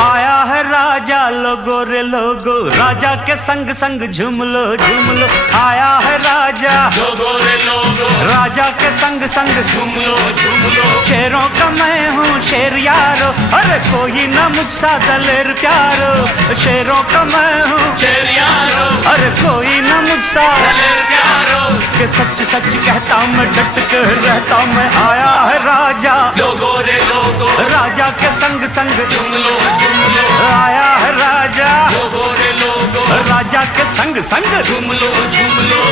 आया है राजा लोगो रे लोगो, राजा के संग संग झूम लो झूम लो। आया है राजा लोगो रे लोगो, राजा के संग संग झूम लो झूम लो। शेरों का मैं हूँ शेर यारो, अरे कोई ना मुझसा दलेर प्यारो। शेरों का मैं हूँ शेर यारो, अरे कोई ना मुझसा दलेर प्यारो। के सच सच कहता मैं डट के रहता मैं। आया है राजा लोगो रे लोगो, राजा के संग संग झूम लो झूम लो। आया है राजा लोगो रे लोगो, राजा के संग संग झूम लो झूम लो।